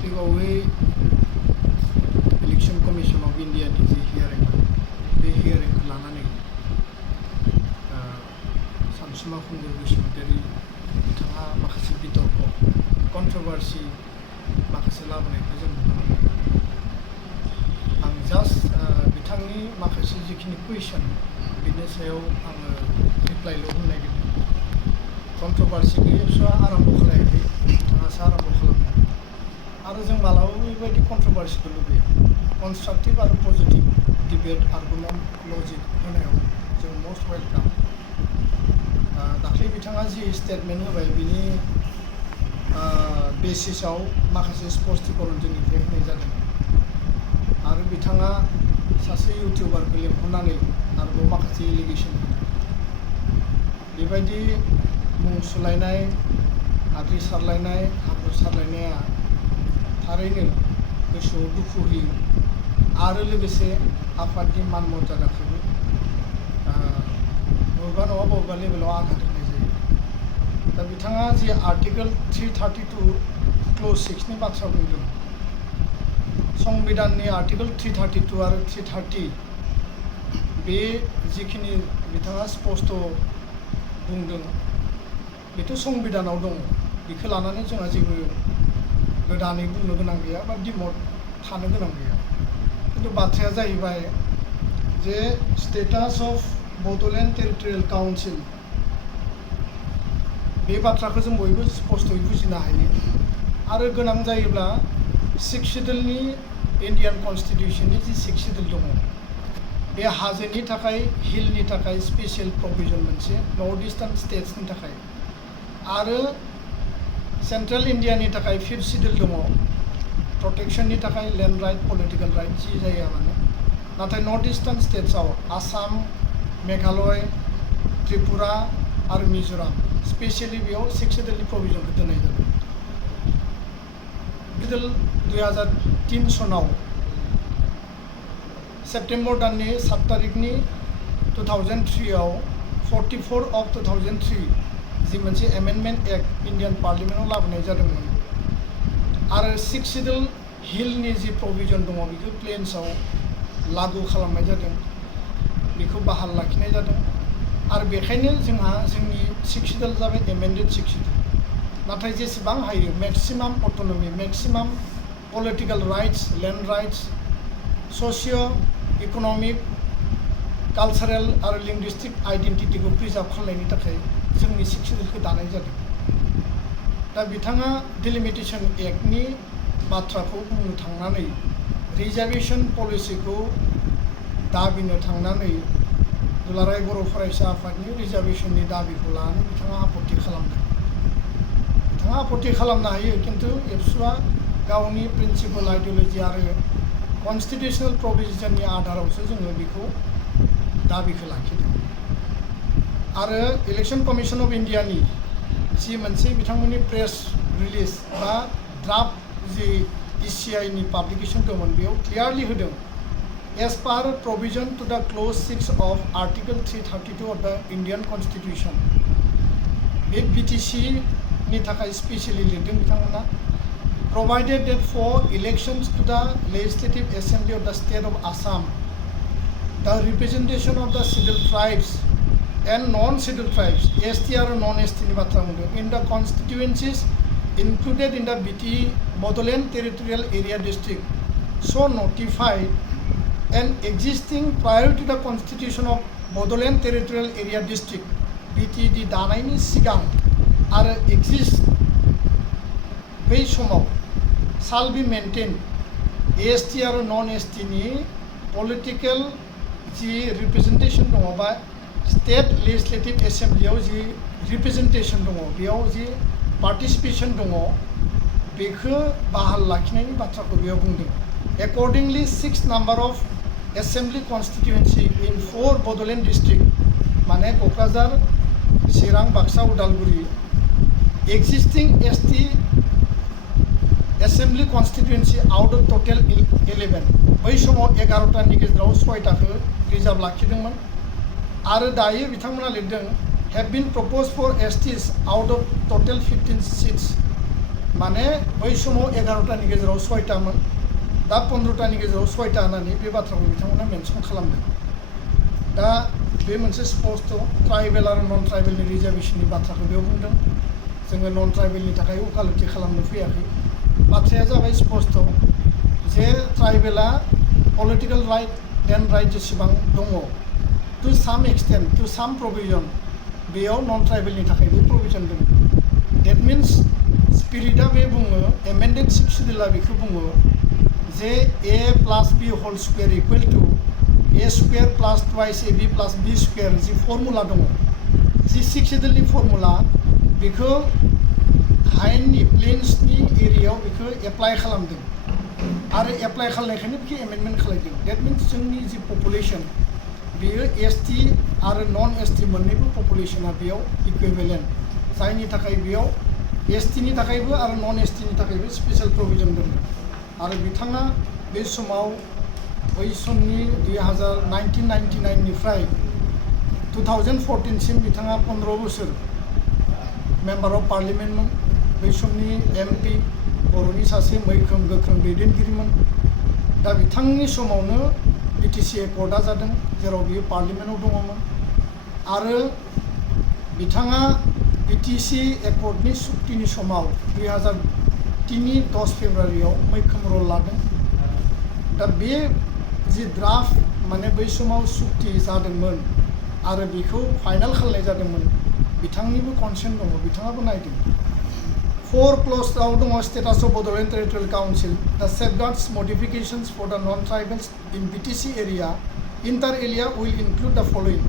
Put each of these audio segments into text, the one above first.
दाख्लैबावै election commission of इन्डियानि जि हियारिं बे हियारिंखौ लानानै सानसुमा खुंगुर बसुमतारी बिथाङा माखासे बितर्क कन्ट्रभार्सि माखासे लाबोनायखौ जों नुनो मोनो। आं जास्ट बिथांनि माखासे जिखिनि कुइसन बिनि सायाव आङो रिप्लाइल' होनो नागिरदों। कन्ट्रभार्सिखौ एबसुआ आराम्भ खालायाखै, बिथाङासो आराम्भ खालामदों। आरो जों मालाबाबो बेबायदि कन्ट्रभार्सिखौ लुबैया। कनस्ट्राक्टिभ आरो पजिटिभ डिबेट आर्गुमेन्ट लजिक होनायाव जों मस्ट वेलकाम। दाख्लै बिथाङा जि स्टेटमेन्ट होबाय बिनि बेसिसाव माखासे स्पष्टीकरण जोंनिफ्राय होनाय जादों। आरो बिथाङा सासे इउटिउबारखौ लेंहरनानै आरोबाव माखासे एलिगेसन होदों। बेबायदि मुं सुलायनाय, हाद्रि सारलायनाय, हाब्रु सारलायनाया थारैनो गोसोआव दुखु होयो आरो लोगोसे आफादनि मान मर्यादाखौबो बबेबा नङा बबेबा लेभेलाव आघात होनाय जायो। दा बिथाङा जि आर्टिकेल 332 क्ल'ज 6नि बाथ्रा बुंदों, संबिधाननि आर्टिकेल 332 आरो 330 बे जिखिनि बिथाङा स्पष्ट बुंदों बेथ' संबिधानाव दङ। बेखौ लानानै जोंहा जेबो गोदानै बुंनो गोनां गैया बा डिमट थानो गोनां गैया। खिन्थु बाथ्राया जाहैबाय जे status of Bodoland territorial council बे बाथ्राखौ जों बयबो स्पष्टयै बुजिनो हायो। आरो गोनां जायोब्ला 6 शिड्युलनि इन्डियान कनस्टिटिउसननि जि 6 शिड्युल दङ बे हाजोनि थाखाय हिलनि थाखाय स्पेसियेल प्रभिजन मोनसे नर्थ इस्टार्न स्टेट्सनि थाखाय आरो सेन्ट्रेल इन्डियानि थाखाय 5th शिड्युल दङ प्रटेक्शननि थाखाय लेन्ड राइट पलिटिकेल राइट जि जाया मानो। नाथाय नर्थ इस्टार्न स्टेट्सआव आसाम, मेघालय, त्रिपुरा आरो मिज'राम स्पेसियेलि बेयाव 6 शिड्युलनि प्रभिजनखौ दोननाय जादों। शिड्युल 2003 सनाव सेप्टेम्बर दाननि 7 तारिखनि 2003 आव 44 अफ 2003 जि मोनसे एमेन्डमेन्ट एक्ट इन्डियान पार्लियामेन्टआव लाबोनाय जादोंमोन। आरो 6 शिड्युल हिलनि जि प्रभिजन दङ बेखौ प्लेन्सआव लागु खालामनाय जादों, बेखौ बाहाल लाखिनाय जादों। आरो बेखायनो जोंहा जोंनि 6 शिड्युल जाबाय एमेन्डेड 6 शिड्युल। नाथाय जेसेबां हायो maximum autonomy, maximum political rights, land rights, socio' economic, cultural आरो लिंगुइस्टिक आइडेन्टिटिखौ प्रिजार्भ खालामनायनि थाखाय जोंनि 6 शिड्युलखौ दानाय जादों। दा बिथाङा डिलिमिटेशन एक्टनि बाथ्राखौ बुंनो थांनानै रिजार्भेशन पलिसिखौ दाबिनो थांनानै दुलाराय बर' फरायसा आफादनि रिजार्भेशननि दाबिखौ लानानै बिथाङा आपत्ति खालामदों। बिथाङा आपत्ति खालामनो हायो, खिन्थु एबसुआ गावनि प्रिन्सिपल आइडिय'लजि आरो कनस्टिटिउसनेल प्रभिजननि आधारावसो जोङो बेखौ दाबिखौ लाखिदों। आरो इलेक्शन कमिशन अफ इन्डियानि जि मोनसे बिथांमोननि प्रेस रिलिज बा ड्राफ्ट जि ECIनि पाब्लिकेशन दंमोन बेयाव क्लियारलि होदों एज पार प्रभिजन टु द क्ल'ज 6 अफ आर्टिकल 332 अफ द इन्डियान कनस्टिटिउसन। बे BTC-नि थाखाय स्पेसियलि लिरदों बिथांमोना provided that for elections to the Legislative Assembly of the State of Assam, the representation of the scheduled tribes and non-scheduled tribes, ST or non-ST ni batra mundo, in the constituencies included in the BT Bodoland Territorial Area District, so notified and existing prior to the constitution of Bodoland Territorial Area District, BTD दानायनि सिगां आरो exist बै समाव shall be maintained AST आरो non-ST नि political जि रिप्रेजेन्टेशन दङ बा state legislative एसेम्ब्लियाव जि रिप्रेजेन्टेशन दङ बेयाव जि पार्टिसिपेशन दङ बेखौ बाहाल लाखिनायनि बाथ्राखौ बेयाव बुंदों। Accordingly, 6 number of assembly constituency in 4 Bodoland district माने क'क्राझार, चिरां, Baksa, Udalguri existing ST assembly constituency out of total 11 बै समाव 11टानि गेजेराव 6टाखौ रिजार्भ लाखिदोंमोन। आरो दायो बिथांमोना लिरदों have been proposed for STs out of total 15 seats माने बै समाव 11टानि गेजेराव 6टामोन दा 15टानि गेजेराव 6टा होननानै बे बाथ्राखौ बिथांमोना मेनसन खालामदों दा बे मोनसे स्पष्ट ट्राइबेल आरो नन ट्राइबेलनि रिजार्भेशननि बाथ्राखौ बेयाव बुंदों जोङो नन ट्राइबेलनि थाखाय वकालति खालामनो फैयाखै बाथ्राया जाबाय स्पष्ट जे ट्राइबेला पलिटिकल राइट एन्ड राइट जेसेबां दङ टु साम एक्सटेन्ट टु साम प्रभिजन बेयाव नन ट्राइबेलनि थाखायबो प्रभिजन दङ डेट मिन्स स्पिरिटआ बे बुङो एमेन्डेड सिक्स सिडिउला बेखौ बुङो जे ए प्लास बि होल स्क्वायर इकुवेल टु ए स्क्वायर प्लास ट्वाइस ए बि प्लास बि स्क्वायर जि फर्मुला दङ जि सिक्स सिडिउलनि फर्मुला बेखौ हायेननि प्लेन्सनि एरियायाव बेखौ एप्लाइ खालामदों आरो एप्लाइ खालामनायखायनो बेखौ एमेन्डमेन्ट खालामदों डेट मिन्स जोंनि जि पपुलेसन बेयो एसटि आरो नन एसटि मोन्नैबो पपुलेसना बेयाव इकुइभेलेन्ट जायनि थाखाय बेयाव एसटिनि थाखायबो आरो नन एसटिनि थाखायबो स्पेसियेल प्रभिजन दङ आरो बिथाङा बे समाव बै समनि 1999निफ्राय 2014सिम बिथाङा 15 बोसोर मेम्बार अफ पार्लियामेन्टमोन बै समनि एमपि बर'नि सासे मैखोम गोख्रों दैदेनगिरिमोन दा बिथांनि समावनो बिटिसि एकर्डआ जादों जेराव बियो पार्लियामेन्टआव दङमोन आरो बिथाङा बिटिसि एकर्डनि सुक्तिनि समाव 2003नि 10 फेब्रुवारियाव मैखोम रल लादों दा बे जि ड्राफ्ट माने बै समाव सुक्ति जादोंमोन आरो बेखौ फाइनाल खालामनाय जादोंमोन बिथांनिबो कनसेन्ट दङ बिथाङाबो नायदों 4 क्ल'जआव दङ status of Bodoland territorial council दा safeguards modifications for the non tribals in BTC area inter area will include the following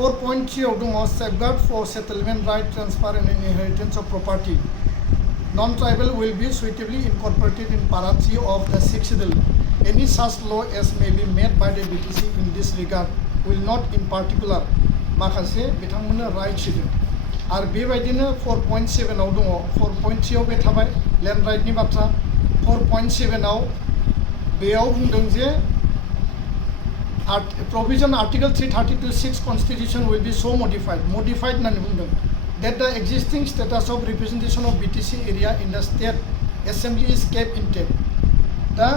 4.3 दङ safeguard for settlement right transfer and inheritance of property non tribal will be suitably incorporated in para 3 of the 6th schedule any such law as may be made by the BTC in this regard will not in particular माखासे बिथांमोननो rights होदों आरो बेबायदिनो 4.7 आव दङ 4.3 आव बे थाबाय लैंड राइटनि बाथ्रा 4.7 आव बेयाव बुंदों जे provision article 332(6) constitution will be so modified होननानै बुंदों that the existing status of representation of BTC area in the state assembly is kept intact दा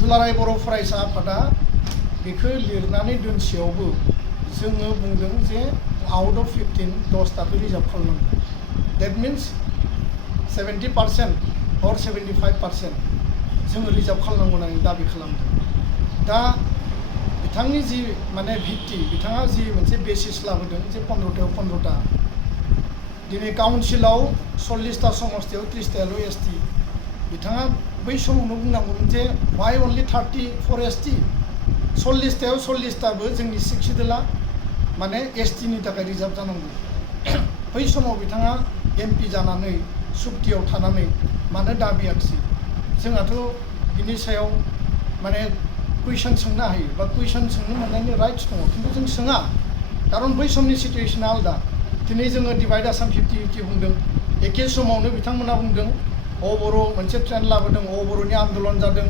दुलाराय बर' फरायसा आफादा बेखौ लिरनानै दोनसेयावबो जोङो बुंदों जे आउट अफ 15 10टाखौ रिजार्भ खालामनांगौ डेट मिन्स 70% और 75% जोङो रिजार्भ खालामनांगौ होननानै दाबि खालामदों दा बिथांनि जि माने भित्ति बिथाङा जि मोनसे बेसिस लाबोदों जे 15टायाव 15टा दिनै काउन्सिलाव 40टा समस्तियाव 30टायाल' एसटि बिथाङा बै समावनो बुंनांगौमोन जे वाइ अनलि 30 फर एसटि 40टायाव 40टाबो जोंनि सिक्स सिडिउला माने एसटिनि थाखाय रिजार्भ जानांगौ बै समाव बिथाङा एमपि जानानै सुक्तियाव थानानै मानो दाबियाखिसै जोंहाथ' बिनि सायाव माने कुइसन सोंनो हायो बा कुइसन सोंनो मोननायनि राइट्स दङ खिन्थु जों सोङा खारन बै समनि सिटुएसना आलादा दिनै जोङो डिभाइड आसाम 50-50 बुंदों एखे समावनो बिथांमोना बुंदों बर' मोनसे ट्रेन्ड लाबोदों बर'नि आन्दलन जादों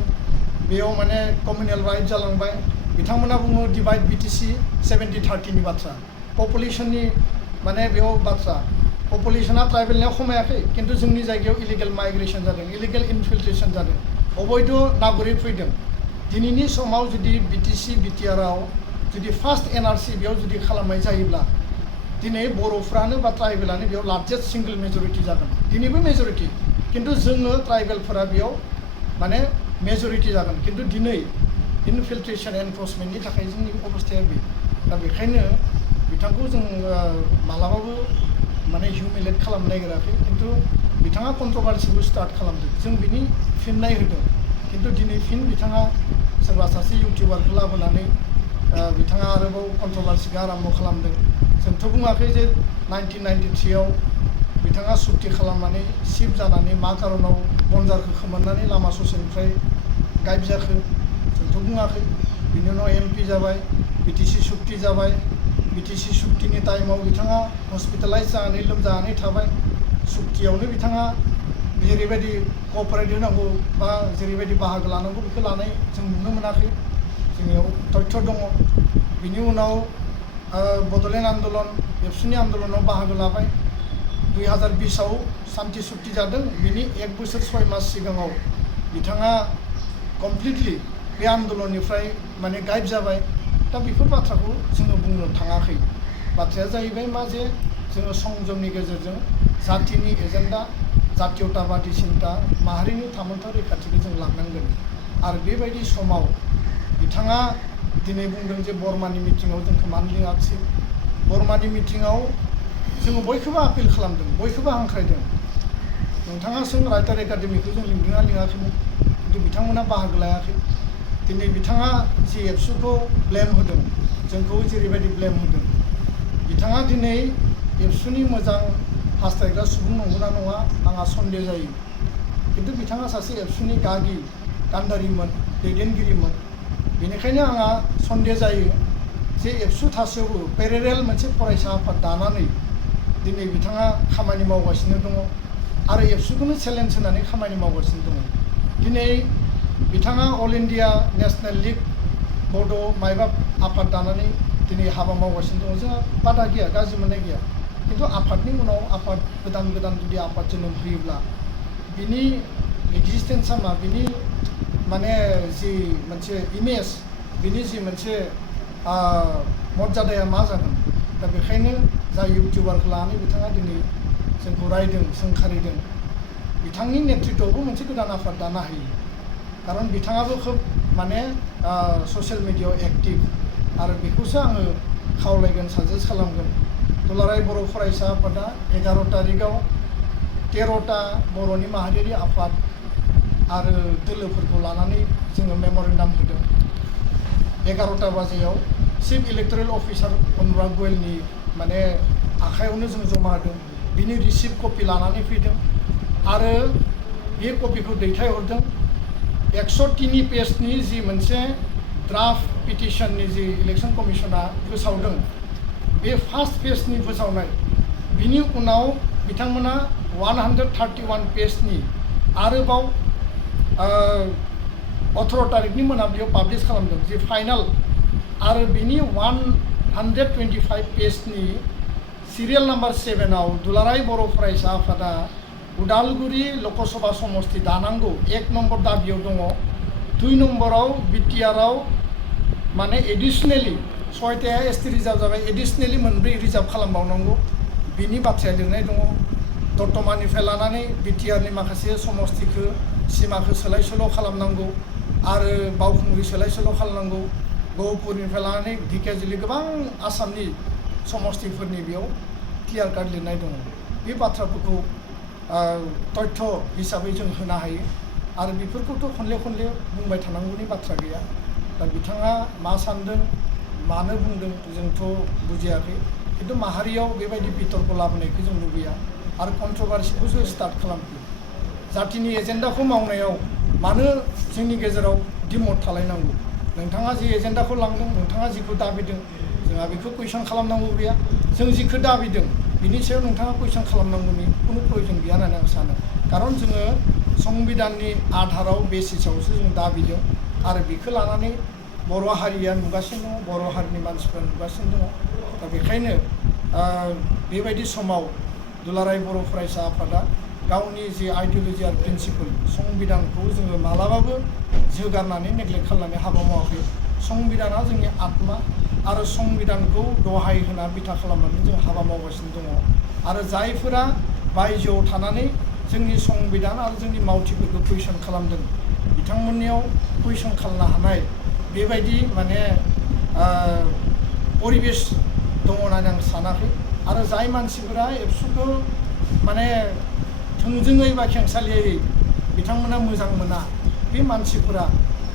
बेयाव माने कमिउनेल राइट जालांबाय बिथांमोना बुङो डिभाइड बिटिसि 70-30नि बाथ्रा पपुलेसननि माने बेयाव बाथ्रा पपुलेसना ट्राइबेलनियाव खमायाखै खिन्थु जोंनि जायगायाव इलिगेल माइग्रेसन जादों इलिगेल इनफिल्ट्रेसन जादों अबैध नागरिक फैदों दिनैनि समाव जुदि बिटिसि बिटिआरआव जुदि फार्स्ट एनआरसि बेयाव जुदि खालामनाय जायोब्ला दिनै बर'फ्रानो बा ट्राइबेलानो बेयाव लार्जेस्ट सिंगल मेजरिटि जागोन दिनैबो मेजरिटि खिन्थु जोङो ट्राइबेलफोरा बेयाव माने मेजरिटि जागोन खिन्थु दिनै इनफिल्ट्रेसन एनफर्समेन्टनि थाखाय जोंनि अबस्थाया बे दा बेखायनो बिथांखौ जों मालाबाबो माने हिउमिलेट खालामनो नागिराखै खिन्थु बिथाङा कन्ट्रभार्सिबो स्टार्ट खालामदों जों बिनि फिननाय होदों खिन्थु दिनै फिन बिथाङा सोरबा सासे इउटिउबारखौ लाबोनानै बिथाङा आरोबाव कन्ट्रभार्सिखौ आराम्भ खालामदों जोंथ' बुङाखै जे 1993आव बिथाङा सुक्ति खालामनानै सिफ जानानै मा कारनाव बनजारखौ खोमोरनानै लामा ससेनिफ्राय गायब जाखो जोंथ' बुङाखै बिनि उनाव एमपि जाबाय बिटिसि सुक्ति जाबाय बिटिसि सुक्तिनि टाइमाव बिथाङा हस्पिटालाइज जानानै लोमजानानै थाबाय सुक्तियावनो बिथाङा जेरैबायदि क'अपारेट होनांगौ बा जेरैबायदि बाहागो लानांगौ बेखौ लानाय जों नुनो मोनाखै जोंनियाव तथ्य दङ बिनि उनाव बड'लेण्ड आन्दलन एबसुनि आन्दलनाव बाहागो लाबाय 2020आव शान्ति सुक्ति जादों बिनि 1 बोसोर 6 मास सिगाङाव बिथाङा कमप्लिटलि बे आन्दोलननिफ्राय माने गायब जाबाय दा बेफोर बाथ्राखौ जोङो बुंनो थाङाखै बाथ्राया जाहैबाय मा जे जोङो संजमनि गेजेरजों जातिनि एजेन्डा जातीयताबादि चिन्ता माहारिनि थामोन्था रैखाथिखौ जों लांनांगोन आरो बेबायदि समाव बिथाङा दिनै बुंदों जे बर्मानि मिटिङाव जोंखौ मानो लिङाखिसै बर्मानि मिटिङाव जोङो बयखौबो आपिल खालामदों बयखौबो हांख्रायदों नोंथाङा सों राइटार एकाडेमिखौ जों लिंदोंना लिङाखैमोन खिन्थु बिथांमोना बाहागो लायाखै दिनै बिथाङा जि एबसुखौ ब्लेम होदों जोंखौ जेरैबायदि ब्लेम होदों बिथाङा दिनै एबसुनि मोजां हास्थायग्रा सुबुं नंगौना नङा आंहा सन्देह जायो खिन्थु बिथाङा सासे एबसुनि गागि गान्दारिमोन दैदेनगिरिमोन बेनिखायनो आंहा सन्देह जायो जे एबसु थासेयावबो पेरेरेल मोनसे फरायसा आफाद दानानै दिनै बिथाङा खामानि मावगासिनो दङ आरो एबसुखौनो चेलेन्ज होनानै खामानि मावगासिनो दङ दिनै बिथाङा अल इन्डिया नेशनेल लिग बड' माइबा आफाद दानानै दिनै हाबा मावगासिनो दङ जोंहा बादा गैया गाज्रि मोननाय गैया खिन्थु आफादनि उनाव आफाद गोदान गोदान जुदि आफाद जोनोम होयोब्ला बिनि एक्जिस्टेन्सा मा बिनि माने जि मोनसे इमेज बिनि जि मोनसे मर्यादाया मा जागोन दा बेखायनो जाय इउटिउबारखौ लानानै बिथाङा दिनै जोंखौ रायदों सोंखारिदों बिथांनि नेतृत्वआवबो मोनसे गोदान आफाद दानो हायो खारन बिथाङाबो खोब माने ससियेल मिडियायाव एक्टिभ आरो बेखौसो आङो खावलायगोन साजेस्ट खालामगोन दुलाराय बर' फरायसा आफादा 11 तारिखआव 13टा बर'नि माहारियारि आफाद आरो दोलोफोरखौ लानानै जोङो मेम'रेन्डाम होदों 11टा बाजियाव चिफ इलेक्टरेल अफिसार अनुराग गोयलनि माने आखायावनो जों जमा होदों बिनि रिसिप्ट कपि लानानै फैदों आरो बे कपिखौ दैथायहरदों 103 पेजनि जि मोनसे ड्राफ्ट पिटिशननि जि इलेक्शन कमिशना फोसावदों बे फार्स्ट पेजनि फोसावनाय बिनि उनाव बिथांमोना 131 पेजनि आरोबाव 18 तारिखनि मोनाबिलियाव पाब्लिश खालामदों जि फाइनाल आरो बिनि 125 पेजनि सिरियाल नाम्बार 7आव दुलाराय बर' फरायसा आफादा उदालगुरि लकसभा समस्ति दानांगौ 1 नम्बर दाबियाव दङ 2 नम्बराव बिटिआरआव माने एडिशनेलि 6टाया एसटि रिजार्भ जाबाय एडिशनेलि 4 रिजार्भ खालामबावनांगौ बिनि बाथ्राया लिरनाय दङ दतमानिफ्राय लानानै बिटिआरनि माखासे समस्तिखौ सिमाखौ सोलाय सोल' खालामनांगौ आरो बावखुंग्रि सोलाय सोल' खालामनांगौ गहपुरनिफ्राय लानानै ढेकियाजुलि गोबां आसामनि समस्तिफोरनि बेयाव क्लियार काट लिरनाय दङ बे बाथ्राफोरखौ तथ्य हिसाबै जों होनो हायो आरो बेफोरखौथ' खनले खनले बुंबाय थानांगौनि बाथ्रा गैया दा बिथाङा मा सानदों मानो बुंदों जोंथ' बुजियाखै खिन्थु माहारियाव बेबायदि बितर्क लाबोनायखौ जों लुबैया आरो कन्ट्रभार्सिखौसो स्टार्ट खालामखो जातिनि एजेन्डाखौ मावनायाव मानो जोंनि गेजेराव दिमत थालायनांगौ नोंथाङा जि एजेन्डाखौ लांदों नोंथाङा जिखौ दाबिदों जोंहा बेखौ कुइसन खालामनांगौ गैया जों जिखौ दाबिदों बिनि सायाव नोंथाङा कुइसन खालामनांगौनि खुनु प्रयजन गैया होननानै आं सानो खारन जोङो संबिधाननि आधाराव बेसिसावसो जों दाबिदों आरो बेखौ लानानै बर' हारिया नुगासिनो दङ बर' हारिनि मानसिफ्रा नुगासिनो दङ दा बेखायनो बेबायदि समाव दुलाराय बर' फरायसा आफादा गावनि जि आइडिय'लजि आरो प्रिन्सिपल संबिधानखौ जोङो मालाबाबो जोगारनानै नेग्लेक्ट खालामनानै हाबा मावाखै संबिधाना जोंनि आत्मा आरो संबिधानखौ दहाय होना बिथा खालामनानै जों हाबा मावगासिनो दङ आरो जायफोरा बायजोआव थानानै जोंनि संबिधान आरो जोंनि मावथिफोरखौ कुइसन खालामदों बिथांमोननियाव कुइसन खालामनो हानाय बेबायदि माने परिबेस दङ होननानै आं सानाखै आरो जाय मानसिफोरा एबसुखौ माने थोंजोङै बा खेंसालियायै बिथांमोना मोजां मोना बे मानसिफोरा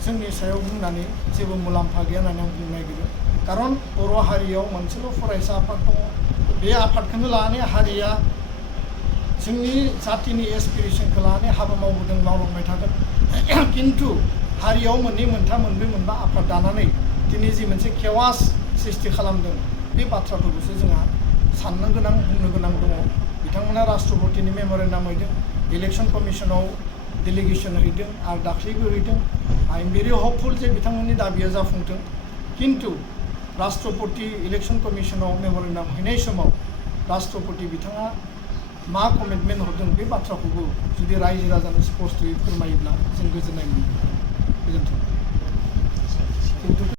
जोंनि सायाव बुंनानै जेबो मुलाम्फा गैया होननानै आं बुंनो नागिरो खारन बर' हारियाव मोनसेल' फरायसा आफाद दङ बे आफादखौनो लानानै हारिया जोंनि जातिनि एसपिरेसनखौ लानानै हाबा मावबोदों मावलांबाय थागोन खिन्थु हारियाव 2, 3, 4, 5 आफाद दानानै दिनै जि मोनसे केवास सृष्टि खालामदों बे बाथ्राफोरखौसो जोंहा साननो गोनां बुंनो गोनां दङ बिथांमोना राष्ट्रपतिनि मेम'रेन्डाम हैदों इलेक्शन कमिशनाव डेलिगेसन हैदों आरो दाख्लैबो हैदों आइ एम भेरि हपफुल जे बिथांमोननि दाबिया जाफुंथों खिन्थु राष्ट्रपति इलेक्शन कमिशनाव मेम'रेन्डाम हैनाय समाव राष्ट्रपति बिथाङा मा कमिटमेन्ट हरदों बे बाथ्राखौबो जुदि रायजो राजानो स्पष्टयै फोरमायोब्ला जों गोजोननाय मोनो। गोजोन्थों।